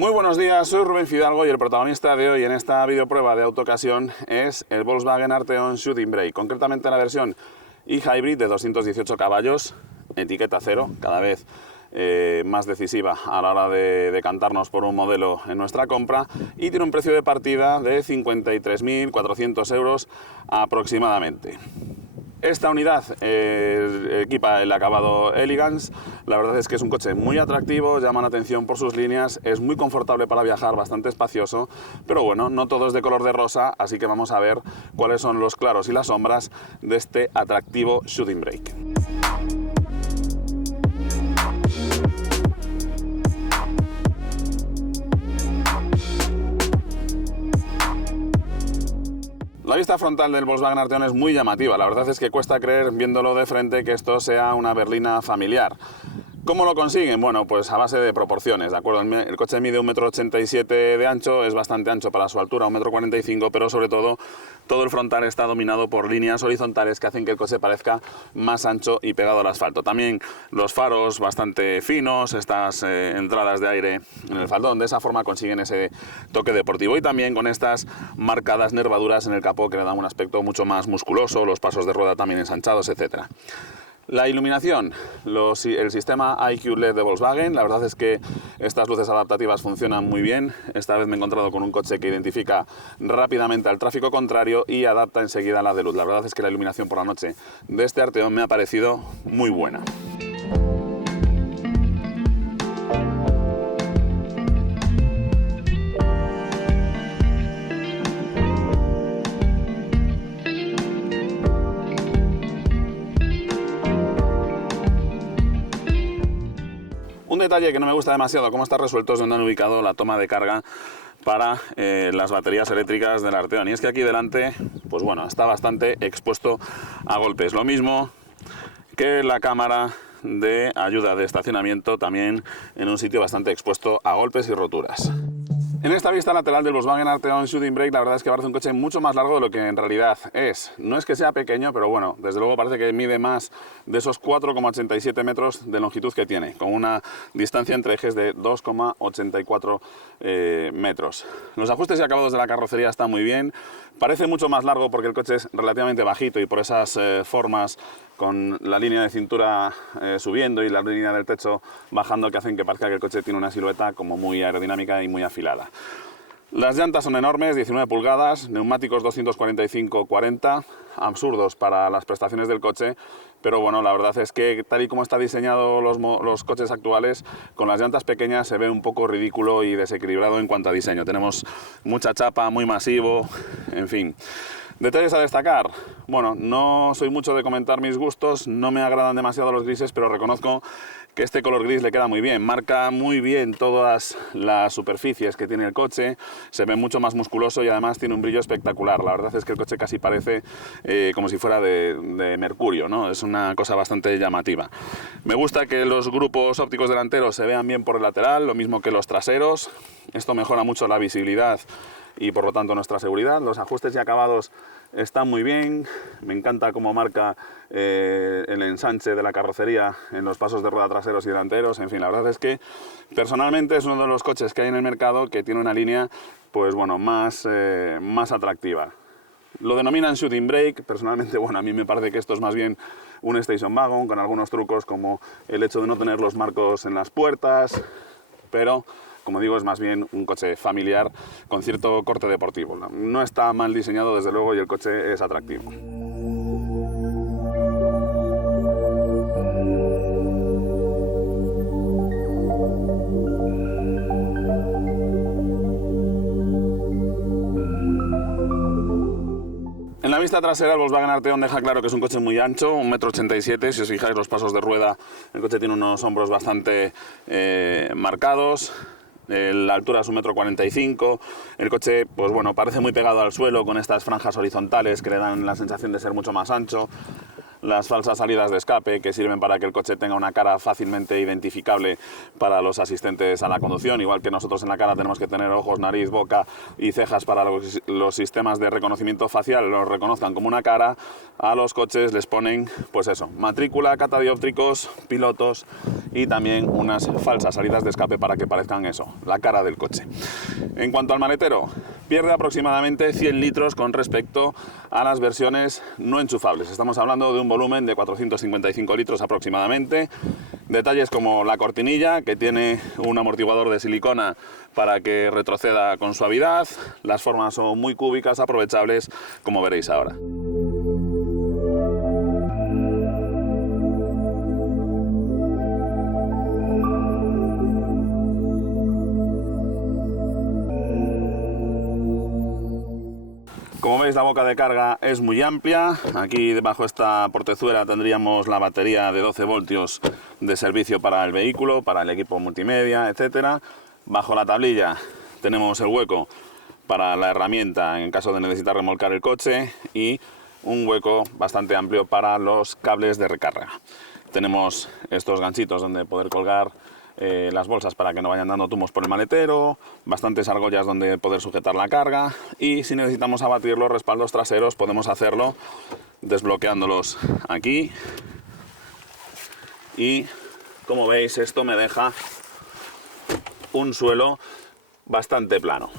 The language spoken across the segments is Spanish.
Muy buenos días, soy Rubén Fidalgo y el protagonista de hoy en esta videoprueba de autocasión es el Volkswagen Arteon Shooting Brake, concretamente la versión e-Hybrid de 218 caballos, etiqueta cero, cada vez más decisiva a la hora de decantarnos por un modelo en nuestra compra, y tiene un precio de partida de 53.400 euros aproximadamente. Esta unidad equipa el acabado Elegance. La verdad es que es un coche muy atractivo, llama la atención por sus líneas, es muy confortable para viajar, bastante espacioso, pero bueno, no todo es de color de rosa, así que vamos a ver cuáles son los claros y las sombras de este atractivo Shooting Brake. La vista frontal del Volkswagen Arteon es muy llamativa, la verdad es que cuesta creer, viéndolo de frente, que esto sea una berlina familiar. ¿Cómo lo consiguen? Bueno, pues a base de proporciones, ¿de acuerdo? El coche mide 1,87 m de ancho, es bastante ancho para su altura, 1,45 m, pero sobre todo el frontal está dominado por líneas horizontales que hacen que el coche parezca más ancho y pegado al asfalto. También los faros bastante finos, estas entradas de aire en el faldón, de esa forma consiguen ese toque deportivo, y también con estas marcadas nervaduras en el capó que le dan un aspecto mucho más musculoso, los pasos de rueda también ensanchados, etcétera. La iluminación, el sistema IQ LED de Volkswagen, la verdad es que estas luces adaptativas funcionan muy bien. Esta vez me he encontrado con un coche que identifica rápidamente al tráfico contrario y adapta enseguida la de luz. La verdad es que la iluminación por la noche de este Arteon me ha parecido muy buena. Un detalle que no me gusta demasiado, cómo está resuelto, es donde han ubicado la toma de carga para las baterías eléctricas del Arteon. Y es que aquí delante, pues bueno, está bastante expuesto a golpes. Lo mismo que la cámara de ayuda de estacionamiento, también en un sitio bastante expuesto a golpes y roturas. En esta vista lateral del Volkswagen Arteon Shooting Brake, la verdad es que parece un coche mucho más largo de lo que en realidad es. No es que sea pequeño, pero bueno, desde luego parece que mide más de esos 4,87 metros de longitud que tiene, con una distancia entre ejes de 2,84 metros. Los ajustes y acabados de la carrocería están muy bien. Parece mucho más largo porque el coche es relativamente bajito y por esas formas con la línea de cintura subiendo y la línea del techo bajando, que hacen que parezca que el coche tiene una silueta como muy aerodinámica y muy afilada. Las llantas son enormes, 19 pulgadas, neumáticos 245/40, absurdos para las prestaciones del coche, pero bueno, la verdad es que tal y como está diseñado los coches actuales, con las llantas pequeñas se ve un poco ridículo y desequilibrado en cuanto a diseño. Tenemos mucha chapa, muy masivo, en fin. Detalles a destacar. Bueno, no soy mucho de comentar mis gustos, no me agradan demasiado los grises, pero reconozco que este color gris le queda muy bien, marca muy bien todas las superficies que tiene el coche, se ve mucho más musculoso y además tiene un brillo espectacular. La verdad es que el coche casi parece como si fuera de mercurio, ¿no? Es una cosa bastante llamativa. Me gusta que los grupos ópticos delanteros se vean bien por el lateral, lo mismo que los traseros. Esto mejora mucho la visibilidad y por lo tanto nuestra seguridad. Los ajustes y acabados están muy bien, me encanta cómo marca el ensanche de la carrocería en los pasos de rueda traseros y delanteros. En fin, la verdad es que personalmente es uno de los coches que hay en el mercado que tiene una línea, pues bueno, más atractiva. Lo denominan Shooting Brake, personalmente, bueno, a mí me parece que esto es más bien un station wagon, con algunos trucos como el hecho de no tener los marcos en las puertas, pero como digo, es más bien un coche familiar con cierto corte deportivo. No está mal diseñado, desde luego, y el coche es atractivo. En la vista trasera, el Volkswagen Arteon deja claro que es un coche muy ancho, 1,87 m. Si os fijáis los pasos de rueda, el coche tiene unos hombros bastante marcados. La altura es 1,45 m. El coche, pues bueno, parece muy pegado al suelo, con estas franjas horizontales que le dan la sensación de ser mucho más ancho. las falsas salidas de escape que sirven para que el coche tenga una cara fácilmente identificable para los asistentes a la conducción, igual que nosotros en la cara tenemos que tener ojos, nariz, boca y cejas para los sistemas de reconocimiento facial los reconozcan como una cara. A los coches les ponen, pues eso, matrícula, catadióptricos, pilotos y también unas falsas salidas de escape para que parezcan eso, la cara del coche. En cuanto al maletero, pierde aproximadamente 100 litros con respecto a las versiones no enchufables. Estamos hablando de un volumen de 455 litros aproximadamente. Detalles como la cortinilla, que tiene un amortiguador de silicona para que retroceda con suavidad. Las formas son muy cúbicas, aprovechables, como veréis ahora. Como veis, la boca de carga es muy amplia. Aquí debajo de esta portezuela tendríamos la batería de 12 voltios de servicio para el vehículo, para el equipo multimedia, etcétera. Bajo la tablilla tenemos el hueco para la herramienta en caso de necesitar remolcar el coche y un hueco bastante amplio para los cables de recarga. Tenemos estos ganchitos donde poder colgar las bolsas para que no vayan dando tumos por el maletero, bastantes argollas donde poder sujetar la carga, y si necesitamos abatir los respaldos traseros podemos hacerlo desbloqueándolos aquí, y como veis esto me deja un suelo bastante plano.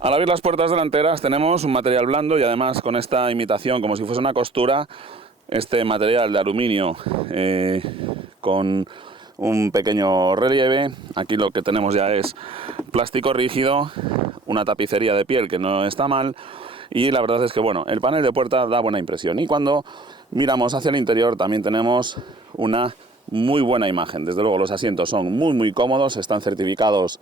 Al abrir las puertas delanteras tenemos un material blando y además con esta imitación como si fuese una costura, este material de aluminio con un pequeño relieve. Aquí lo que tenemos ya es plástico rígido, una tapicería de piel que no está mal, y la verdad es que bueno, el panel de puerta da buena impresión, y cuando miramos hacia el interior también tenemos una muy buena imagen. Desde luego los asientos son muy cómodos, están certificados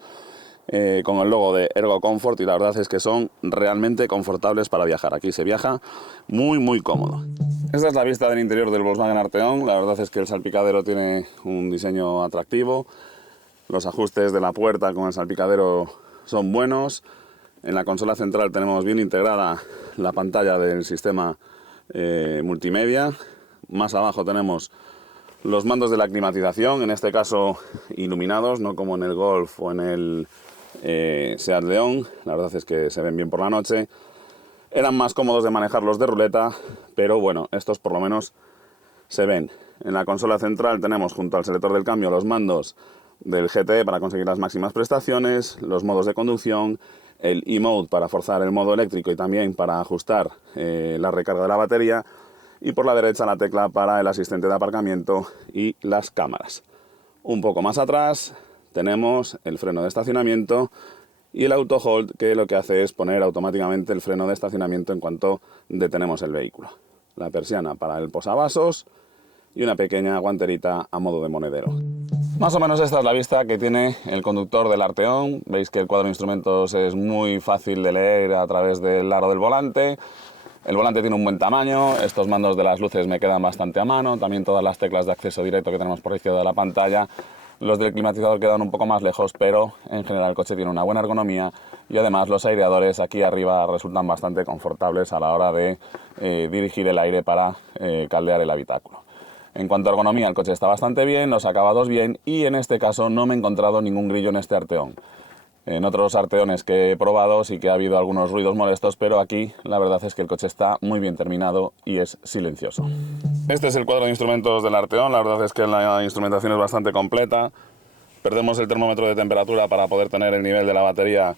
con el logo de Ergo Comfort, y la verdad es que son realmente confortables para viajar. Aquí se viaja muy cómodo. Esta es la vista del interior del Volkswagen Arteon. La verdad es que el salpicadero tiene un diseño atractivo, los ajustes de la puerta con el salpicadero son buenos. En la consola central tenemos bien integrada la pantalla del sistema multimedia. Más abajo tenemos los mandos de la climatización, en este caso iluminados, no como en el Golf o en el Seat León. La verdad es que se ven bien por la noche. Eran más cómodos de manejar los de ruleta, pero bueno, estos por lo menos se ven. En la consola central tenemos junto al selector del cambio los mandos del GT para conseguir las máximas prestaciones, los modos de conducción, el e-mode para forzar el modo eléctrico y también para ajustar la recarga de la batería, y por la derecha la tecla para el asistente de aparcamiento y las cámaras. Un poco más atrás tenemos el freno de estacionamiento y el auto hold, que lo que hace es poner automáticamente el freno de estacionamiento en cuanto detenemos el vehículo. La persiana para el posavasos y una pequeña guanterita a modo de monedero. Más o menos esta es la vista que tiene el conductor del Arteon. Veis que el cuadro de instrumentos es muy fácil de leer a través del aro del volante. El volante tiene un buen tamaño, estos mandos de las luces me quedan bastante a mano, también todas las teclas de acceso directo que tenemos por la izquierda de la pantalla. Los del climatizador quedan un poco más lejos, pero en general el coche tiene una buena ergonomía, y además los aireadores aquí arriba resultan bastante confortables a la hora de dirigir el aire para caldear el habitáculo. En cuanto a ergonomía, el coche está bastante bien, los acabados bien, y en este caso no me he encontrado ningún grillo en este Arteon. En otros Arteones que he probado sí que ha habido algunos ruidos molestos, pero aquí la verdad es que el coche está muy bien terminado y es silencioso. Este es el cuadro de instrumentos del Arteon. La verdad es que la instrumentación es bastante completa. Perdemos el termómetro de temperatura para poder tener el nivel de la batería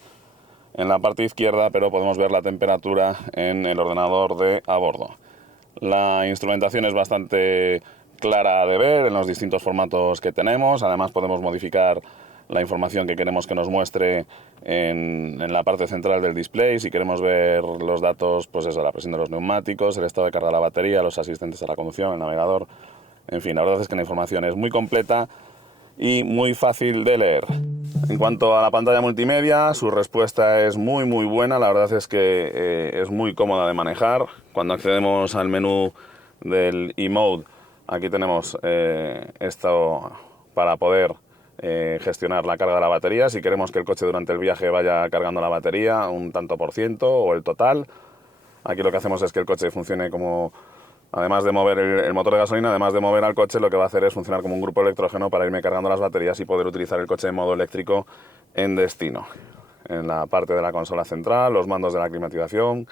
en la parte izquierda, pero podemos ver la temperatura en el ordenador de a bordo. La instrumentación es bastante clara de ver en los distintos formatos que tenemos. Además podemos modificar la información que queremos que nos muestre en la parte central del display. Si queremos ver los datos, pues eso, la presión de los neumáticos, el estado de carga de la batería, los asistentes a la conducción, el navegador, en fin, la verdad es que la información es muy completa y muy fácil de leer. En cuanto a la pantalla multimedia, su respuesta es muy buena. La verdad es que es muy cómoda de manejar. Cuando accedemos al menú del e-mode Aquí tenemos esto para poder gestionar la carga de la batería. Si queremos que el coche durante el viaje vaya cargando la batería un tanto por ciento o el total. Aquí lo que hacemos es que el coche funcione como, además de mover el motor de gasolina, además de mover al coche, lo que va a hacer es funcionar como un grupo electrógeno para irme cargando las baterías y poder utilizar el coche en modo eléctrico en destino. En la parte de la consola central, los mandos de la climatización,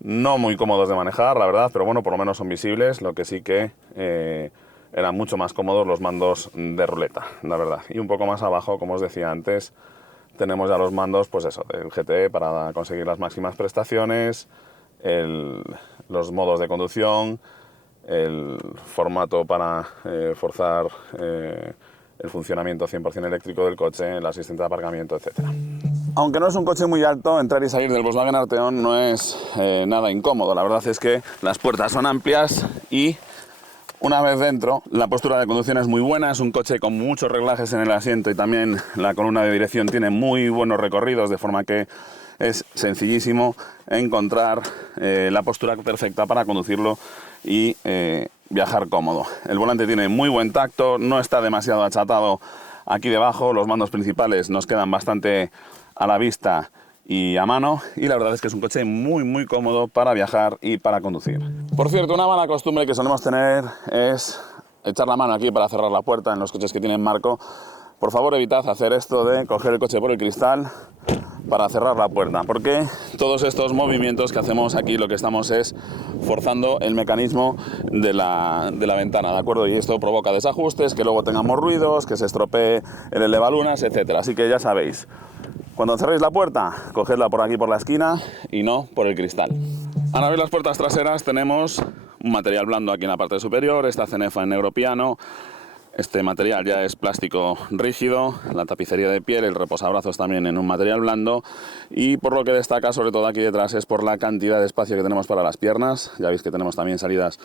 no muy cómodos de manejar, la verdad, pero bueno, por lo menos son visibles, lo que sí que eran mucho más cómodos los mandos de ruleta, la verdad. Y un poco más abajo, como os decía antes, tenemos ya los mandos, pues eso, del GTE para conseguir las máximas prestaciones, los modos de conducción, el formato para forzar el funcionamiento 100% eléctrico del coche, el asistente de aparcamiento, etc. Aunque no es un coche muy alto, entrar y salir del Volkswagen Arteon no es nada incómodo. La verdad es que las puertas son amplias y una vez dentro, la postura de conducción es muy buena. Es un coche con muchos reglajes en el asiento y también la columna de dirección tiene muy buenos recorridos, de forma que es sencillísimo encontrar la postura perfecta para conducirlo y viajar cómodo. El volante tiene muy buen tacto, no está demasiado achatado aquí debajo, los mandos principales nos quedan bastante a la vista y a mano, y la verdad es que es un coche muy cómodo para viajar y para conducir. Por cierto, una mala costumbre que solemos tener es echar la mano aquí para cerrar la puerta en los coches que tienen marco. Por favor, evitad hacer esto de coger el coche por el cristal para cerrar la puerta, porque todos estos movimientos que hacemos aquí lo que estamos es forzando el mecanismo de la ventana, ¿de acuerdo? Y esto provoca desajustes, que luego tengamos ruidos, que se estropee el elevalunas, etcétera. Así que ya sabéis, cuando cerréis la puerta, cogedla por aquí por la esquina y no por el cristal. Al abrir las puertas traseras tenemos un material blando aquí en la parte superior, esta cenefa en negro piano. Este material ya es plástico rígido, la tapicería de piel, el reposabrazos también en un material blando, y por lo que destaca sobre todo aquí detrás es por la cantidad de espacio que tenemos para las piernas. Ya veis que tenemos también salidas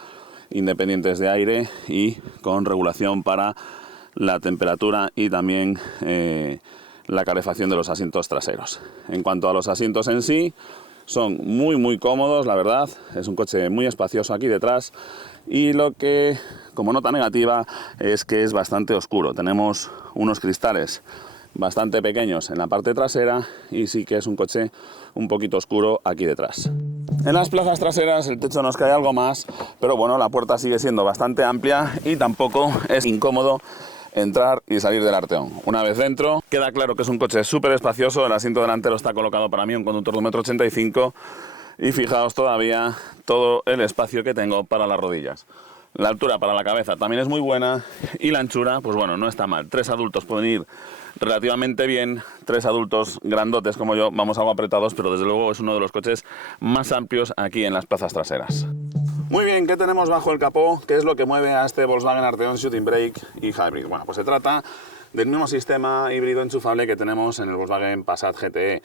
independientes de aire y con regulación para la temperatura y también la calefacción de los asientos traseros. En cuanto a los asientos en sí, son muy cómodos, la verdad. Es un coche muy espacioso aquí detrás, y lo que, como nota negativa, es que es bastante oscuro. Tenemos unos cristales bastante pequeños en la parte trasera y sí que es un coche un poquito oscuro aquí detrás. En las plazas traseras el techo nos cae algo más, pero bueno, la puerta sigue siendo bastante amplia y tampoco es incómodo entrar y salir del Arteon. Una vez dentro, queda claro que es un coche súper espacioso. El asiento delantero está colocado para mí un conductor de 1,85 m, y fijaos todavía todo el espacio que tengo para las rodillas. La altura para la cabeza también es muy buena y la anchura, pues bueno, no está mal. 3 adultos pueden ir relativamente bien, 3 adultos grandotes como yo vamos algo apretados, pero desde luego es uno de los coches más amplios aquí en las plazas traseras. Muy bien, ¿qué tenemos bajo el capó? ¿Qué es lo que mueve a este Volkswagen Arteon Shooting Brake y Hybrid? Bueno, pues se trata del mismo sistema híbrido enchufable que tenemos en el Volkswagen Passat GTE.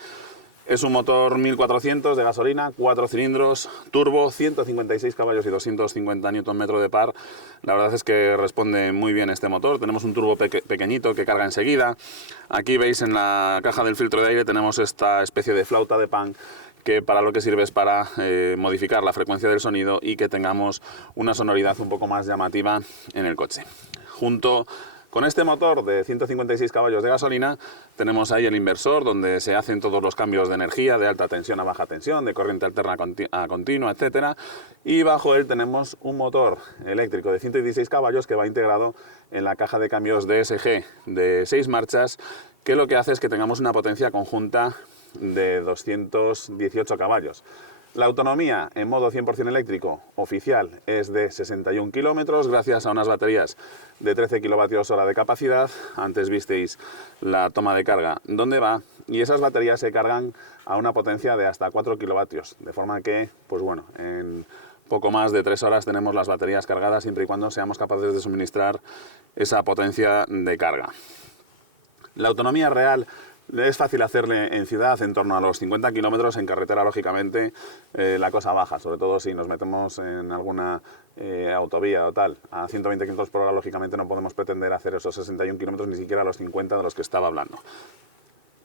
Es un motor 1400 de gasolina, 4 cilindros, turbo, 156 caballos y 250 Nm de par. La verdad es que responde muy bien este motor. Tenemos un turbo pequeñito que carga enseguida. Aquí veis en la caja del filtro de aire tenemos esta especie de flauta de pan, que para lo que sirve es para modificar la frecuencia del sonido y que tengamos una sonoridad un poco más llamativa en el coche. Junto con este motor de 156 caballos de gasolina tenemos ahí el inversor, donde se hacen todos los cambios de energía, de alta tensión a baja tensión, de corriente alterna a continua, etcétera. Y bajo él tenemos un motor eléctrico de 116 caballos que va integrado en la caja de cambios DSG de 6 marchas, que lo que hace es que tengamos una potencia conjunta de 218 caballos. La autonomía en modo 100% eléctrico oficial es de 61 kilómetros, gracias a unas baterías de 13 kWh de capacidad. Antes visteis la toma de carga donde va, y esas baterías se cargan a una potencia de hasta 4 kilovatios, de forma que, pues bueno, en poco más de 3 horas tenemos las baterías cargadas, siempre y cuando seamos capaces de suministrar esa potencia de carga. La autonomía real es fácil hacerle en ciudad en torno a los 50 kilómetros, en carretera lógicamente la cosa baja, sobre todo si nos metemos en alguna autovía o tal. A 120 km por hora lógicamente no podemos pretender hacer esos 61 kilómetros, ni siquiera los 50 de los que estaba hablando.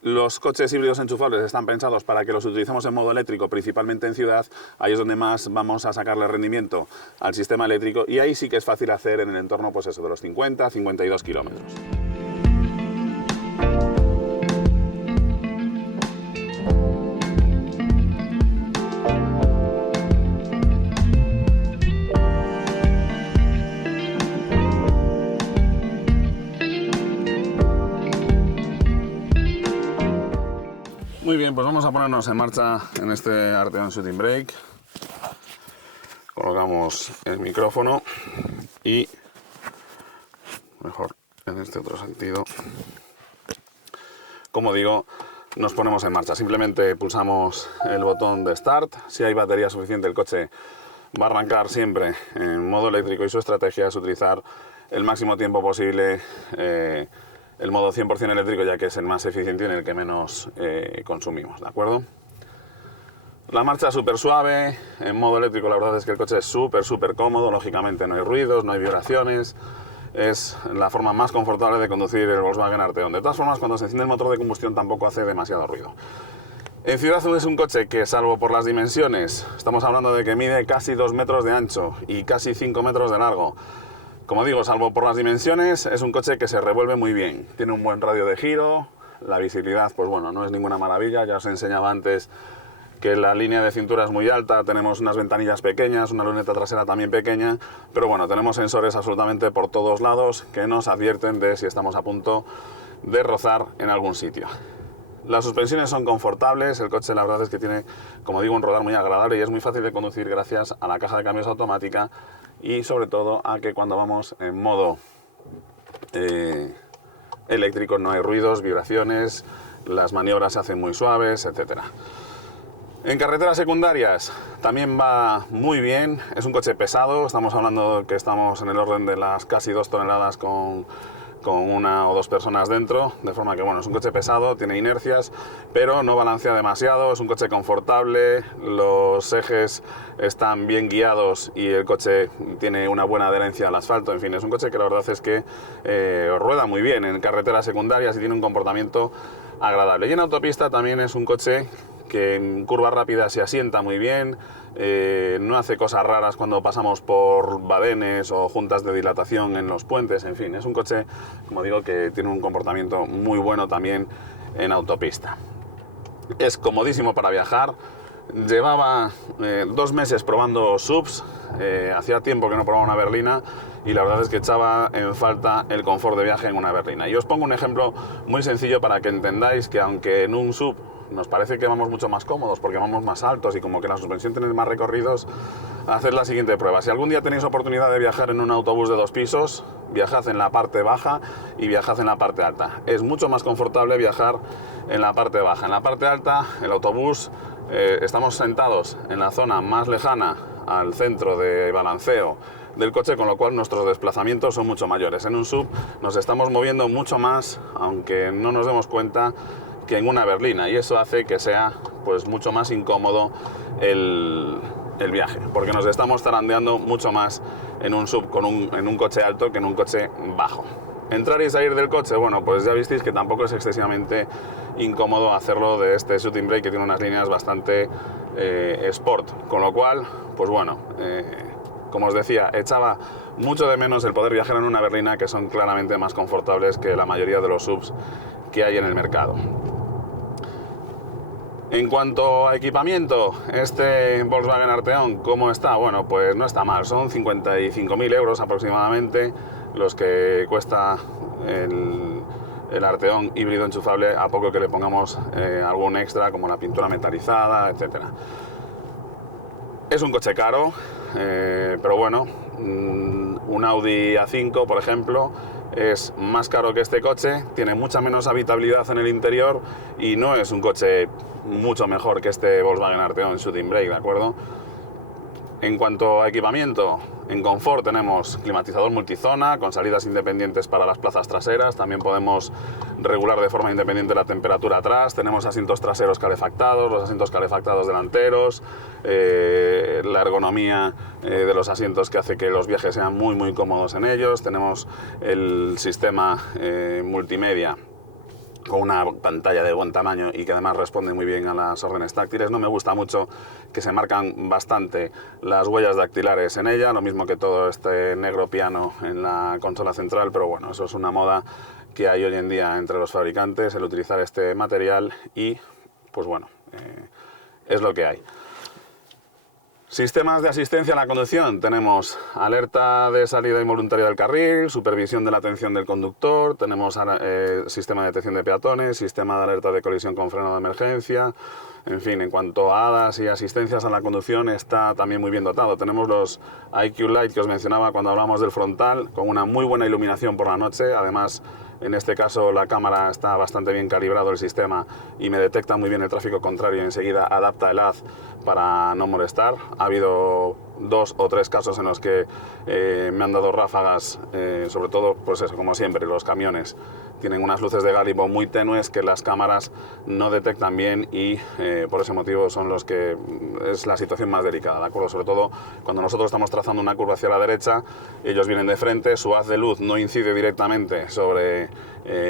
los coches híbridos enchufables están pensados para que los utilicemos en modo eléctrico, principalmente en ciudad. Ahí es donde más vamos a sacarle rendimiento al sistema eléctrico, y ahí sí que es fácil hacer en el entorno, pues eso, de los 50-52 kilómetros. Muy bien, pues vamos a ponernos en marcha en este Arteon Shooting Brake. Colocamos el micrófono y, mejor en este otro sentido, como digo, nos ponemos en marcha. Simplemente pulsamos el botón de Start. Si hay batería suficiente, el coche va a arrancar siempre en modo eléctrico, y su estrategia es utilizar el máximo tiempo posible el modo 100% eléctrico, ya que es el más eficiente y en el que menos consumimos, ¿de acuerdo? La marcha es súper suave, en modo eléctrico la verdad es que el coche es súper cómodo, lógicamente no hay ruidos, no hay vibraciones, es la forma más confortable de conducir el Volkswagen Arteon. De todas formas, cuando se enciende el motor de combustión tampoco hace demasiado ruido. En ciudad es un coche que, salvo por las dimensiones, estamos hablando de que mide casi 2 metros de ancho y casi 5 metros de largo. Como digo, salvo por las dimensiones, es un coche que se revuelve muy bien. Tiene un buen radio de giro, la visibilidad, pues bueno, no es ninguna maravilla. Ya os enseñaba antes que la línea de cintura es muy alta, tenemos unas ventanillas pequeñas, una luneta trasera también pequeña, pero bueno, tenemos sensores absolutamente por todos lados que nos advierten de si estamos a punto de rozar en algún sitio. Las suspensiones son confortables, el coche la verdad es que tiene, como digo, un rodar muy agradable y es muy fácil de conducir gracias a la caja de cambios automática, y sobre todo a que cuando vamos en modo eléctrico no hay ruidos, vibraciones, las maniobras se hacen muy suaves, etc. En carreteras secundarias también va muy bien. Es un coche pesado, estamos hablando que estamos en el orden de las casi 2 toneladas con 1 o 2 personas dentro, de forma que bueno, es un coche pesado, tiene inercias, pero no balancea demasiado, es un coche confortable, los ejes están bien guiados y el coche tiene una buena adherencia al asfalto. En fin, es un coche que la verdad es que rueda muy bien en carreteras secundarias y tiene un comportamiento agradable. Y en autopista también es un coche que en curvas rápidas se asienta muy bien, no hace cosas raras cuando pasamos por badenes o juntas de dilatación en los puentes. En fin, es un coche, como digo, que tiene un comportamiento muy bueno también en autopista. Es comodísimo para viajar. Llevaba 2 meses probando subs, hacía tiempo que no probaba una berlina, y la verdad es que echaba en falta el confort de viaje en una berlina. Y os pongo un ejemplo muy sencillo para que entendáis que aunque en un sub nos parece que vamos mucho más cómodos porque vamos más altos y como que la suspensión tiene más recorridos, haced la siguiente prueba. Si algún día tenéis oportunidad de viajar en un autobús de 2 pisos, viajad en la parte baja y viajad en la parte alta. Es mucho más confortable viajar en la parte baja. En la parte alta, el autobús, estamos sentados en la zona más lejana al centro de balanceo del coche, con lo cual nuestros desplazamientos son mucho mayores. En un sub nos estamos moviendo mucho más, aunque no nos demos cuenta, que en una berlina, y eso hace que sea pues mucho más incómodo el viaje, porque nos estamos zarandeando mucho más en un sub en un coche alto que en un coche bajo. Entrar y salir del coche, bueno, pues ya visteis que tampoco es excesivamente incómodo hacerlo de este Shooting Brake, que tiene unas líneas bastante sport, con lo cual, pues bueno, como os decía, echaba mucho de menos el poder viajar en una berlina, que son claramente más confortables que la mayoría de los subs que hay en el mercado. En cuanto a equipamiento, este Volkswagen Arteon, ¿cómo está? Bueno, pues no está mal, son 55.000 euros aproximadamente los que cuesta el Arteon híbrido enchufable, a poco que le pongamos algún extra como la pintura metalizada, etc. Es un coche caro, pero bueno, un Audi A5, por ejemplo, es más caro que este coche, tiene mucha menos habitabilidad en el interior y no es un coche mucho mejor que este Volkswagen Arteon Shooting Brake, ¿de acuerdo? En cuanto a equipamiento, en confort tenemos climatizador multizona con salidas independientes para las plazas traseras, también podemos regular de forma independiente la temperatura atrás, tenemos asientos traseros calefactados, los asientos calefactados delanteros, la ergonomía de los asientos que hace que los viajes sean muy cómodos en ellos, tenemos el sistema multimedia con una pantalla de buen tamaño y que además responde muy bien a las órdenes táctiles. No me gusta mucho que se marcan bastante las huellas dactilares en ella, lo mismo que todo este negro piano en la consola central, pero bueno, eso es una moda que hay hoy en día entre los fabricantes, el utilizar este material y, pues bueno, es lo que hay. Sistemas de asistencia a la conducción. Tenemos alerta de salida involuntaria del carril, supervisión de la atención del conductor, tenemos sistema de detección de peatones, sistema de alerta de colisión con freno de emergencia. En fin, en cuanto a HADAS y asistencias a la conducción, está también muy bien dotado. Tenemos los IQ Light que os mencionaba cuando hablamos del frontal, con una muy buena iluminación por la noche. Además, en este caso la cámara está bastante bien calibrado el sistema y me detecta muy bien el tráfico contrario y enseguida adapta el haz para no molestar. Ha habido 2 o 3 casos en los que me han dado ráfagas, sobre todo, pues eso, como siempre, los camiones tienen unas luces de gálibo muy tenues que las cámaras no detectan bien y por ese motivo son los que es la situación más delicada, ¿de acuerdo? Sobre todo cuando nosotros estamos trazando una curva hacia la derecha, ellos vienen de frente, su haz de luz no incide directamente sobre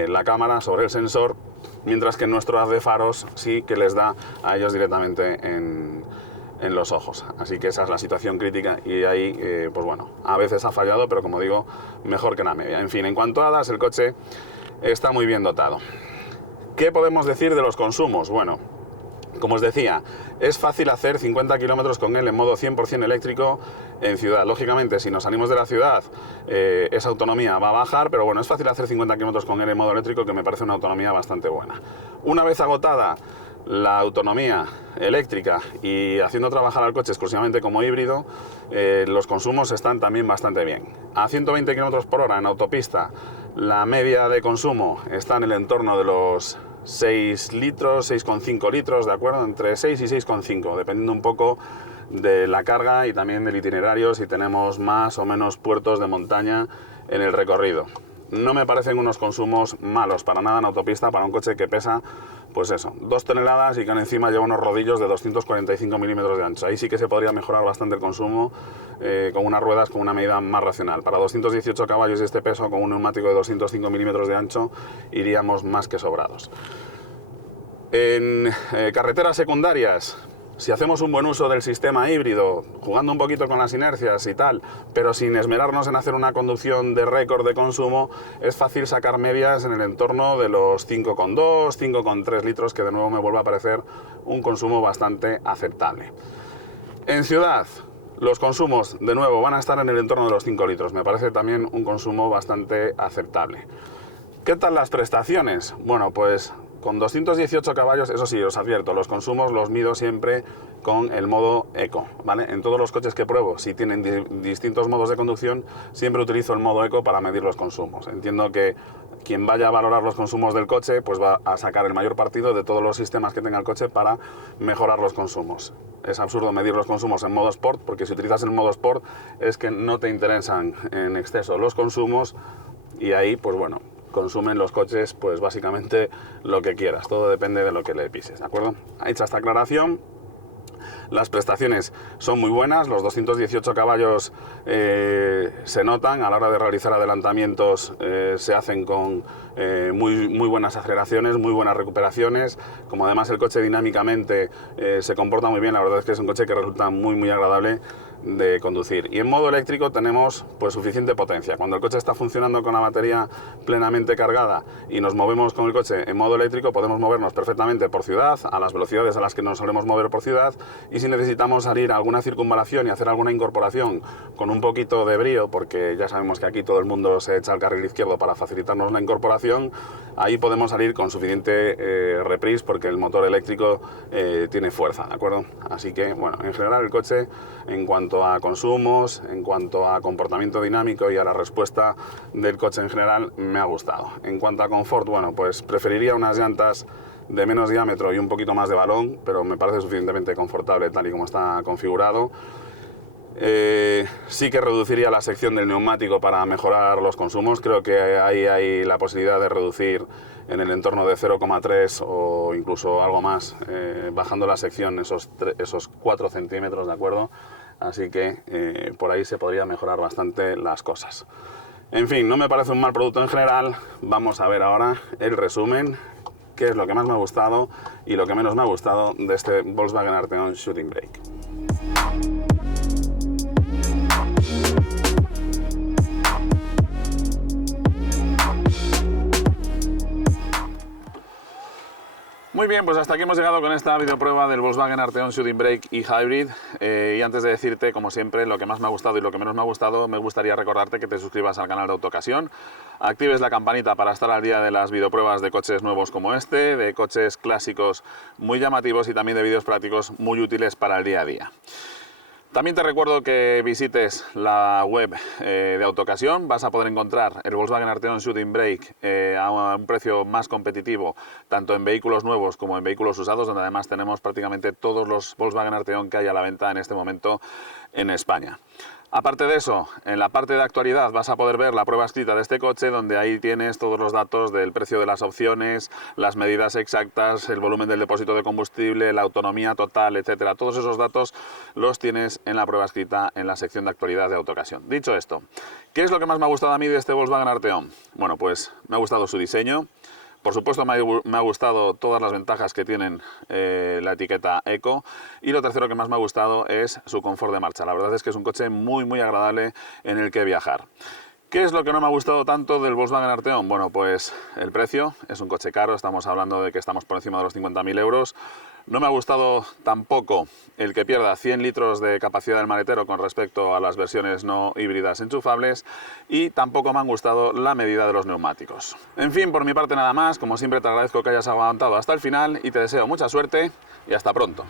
la cámara, sobre el sensor, mientras que nuestro haz de faros sí que les da a ellos directamente en los ojos. Así que esa es la situación crítica y ahí, pues bueno, a veces ha fallado, pero como digo, mejor que la media. En fin, en cuanto a HADAS, el coche está muy bien dotado. ¿Qué podemos decir de los consumos? Bueno, como os decía, es fácil hacer 50 kilómetros con él en modo 100% eléctrico en ciudad. Lógicamente, si nos salimos de la ciudad, esa autonomía va a bajar, pero bueno, es fácil hacer 50 kilómetros con él en modo eléctrico, que me parece una autonomía bastante buena. Una vez agotada la autonomía eléctrica y haciendo trabajar al coche exclusivamente como híbrido, los consumos están también bastante bien. A 120 km por hora en autopista, la media de consumo está en el entorno de los 6 litros, 6,5 litros, ¿de acuerdo? Entre 6 y 6,5, dependiendo un poco de la carga y también del itinerario, si tenemos más o menos puertos de montaña en el recorrido. No me parecen unos consumos malos para nada en autopista para un coche que pesa, pues eso, 2 toneladas y que encima lleva unos rodillos de 245 milímetros de ancho. Ahí sí que se podría mejorar bastante el consumo con unas ruedas con una medida más racional. Para 218 caballos y este peso, con un neumático de 205 milímetros de ancho, iríamos más que sobrados. En carreteras secundarias, si hacemos un buen uso del sistema híbrido, jugando un poquito con las inercias y tal, pero sin esmerarnos en hacer una conducción de récord de consumo, es fácil sacar medias en el entorno de los 5,2, 5,3 litros, que de nuevo me vuelve a parecer un consumo bastante aceptable. En ciudad, los consumos de nuevo van a estar en el entorno de los 5 litros, me parece también un consumo bastante aceptable. ¿Qué tal las prestaciones? Bueno, pues con 218 caballos, eso sí, os advierto, los consumos los mido siempre con el modo Eco, ¿vale? En todos los coches que pruebo, si tienen distintos modos de conducción, siempre utilizo el modo Eco para medir los consumos. Entiendo que quien vaya a valorar los consumos del coche, pues va a sacar el mayor partido de todos los sistemas que tenga el coche para mejorar los consumos. Es absurdo medir los consumos en modo Sport, porque si utilizas el modo Sport es que no te interesan en exceso los consumos y ahí, pues bueno, consumen los coches pues básicamente lo que quieras, todo depende de lo que le pises, ¿de acuerdo? Hecha esta aclaración, las prestaciones son muy buenas, los 218 caballos se notan a la hora de realizar adelantamientos, se hacen con muy buenas aceleraciones, muy buenas recuperaciones, como además el coche dinámicamente se comporta muy bien, la verdad es que es un coche que resulta muy agradable de conducir. Y en modo eléctrico tenemos pues suficiente potencia. Cuando el coche está funcionando con la batería plenamente cargada y nos movemos con el coche en modo eléctrico, podemos movernos perfectamente por ciudad, a las velocidades a las que nos solemos mover por ciudad, y si necesitamos salir a alguna circunvalación y hacer alguna incorporación con un poquito de brío, porque ya sabemos que aquí todo el mundo se echa al carril izquierdo para facilitarnos la incorporación, ahí podemos salir con suficiente reprise, porque el motor eléctrico tiene fuerza, ¿de acuerdo? Así que, bueno, en general el coche, en cuanto a consumos, en cuanto a comportamiento dinámico y a la respuesta del coche en general, me ha gustado. En cuanto a confort, bueno, pues preferiría unas llantas de menos diámetro y un poquito más de balón, pero me parece suficientemente confortable tal y como está configurado. Sí que reduciría la sección del neumático para mejorar los consumos. Creo que ahí hay la posibilidad de reducir en el entorno de 0,3 o incluso algo más, bajando la sección esos 4 centímetros, ¿de acuerdo? Así que por ahí se podría mejorar bastante las cosas. En fin, no me parece un mal producto en general. Vamos a ver ahora el resumen, qué es lo que más me ha gustado y lo que menos me ha gustado de este Volkswagen Arteon Shooting Brake. Muy bien, pues hasta aquí hemos llegado con esta videoprueba del Volkswagen Arteon Shooting Brake y Hybrid. Y antes de decirte, como siempre, lo que más me ha gustado y lo que menos me ha gustado, me gustaría recordarte que te suscribas al canal de Autocasión, actives la campanita para estar al día de las videopruebas de coches nuevos como este, de coches clásicos muy llamativos y también de vídeos prácticos muy útiles para el día a día. También te recuerdo que visites la web de Autocasión. Vas a poder encontrar el Volkswagen Arteon Shooting Brake a un precio más competitivo, tanto en vehículos nuevos como en vehículos usados, donde además tenemos prácticamente todos los Volkswagen Arteon que hay a la venta en este momento en España. Aparte de eso, en la parte de actualidad vas a poder ver la prueba escrita de este coche, donde ahí tienes todos los datos del precio de las opciones, las medidas exactas, el volumen del depósito de combustible, la autonomía total, etcétera. Todos esos datos los tienes en la prueba escrita en la sección de actualidad de Autocasión. Dicho esto, ¿qué es lo que más me ha gustado a mí de este Volkswagen Arteon? Bueno, pues me ha gustado su diseño. Por supuesto me ha gustado todas las ventajas que tienen la etiqueta Eco, y lo tercero que más me ha gustado es su confort de marcha. La verdad es que es un coche muy agradable en el que viajar. ¿Qué es lo que no me ha gustado tanto del Volkswagen Arteon? Bueno, pues el precio. Es un coche caro, estamos hablando de que estamos por encima de los 50.000 euros. No me ha gustado tampoco el que pierda 100 litros de capacidad del maletero con respecto a las versiones no híbridas enchufables, y tampoco me han gustado la medida de los neumáticos. En fin, por mi parte nada más. Como siempre te agradezco que hayas aguantado hasta el final y te deseo mucha suerte y hasta pronto.